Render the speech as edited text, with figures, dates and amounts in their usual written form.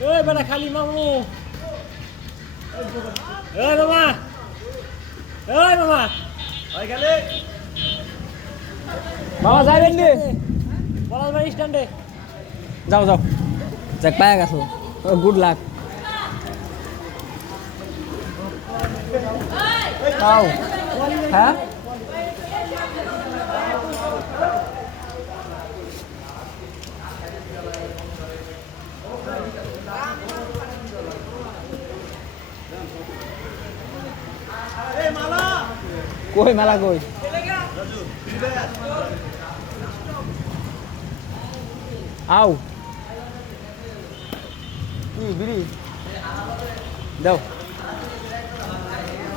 ওই বেটা খালি মামু ওই মামা ওই মামা ওই গেলে মামা যাইবেন নি পলাশবাড়ি স্ট্যান্ডে যাও যাও যাক পায়া গেছো গুড লাক খাও হ্যাঁ কই মেলা কই আও কি বিড়ি দাও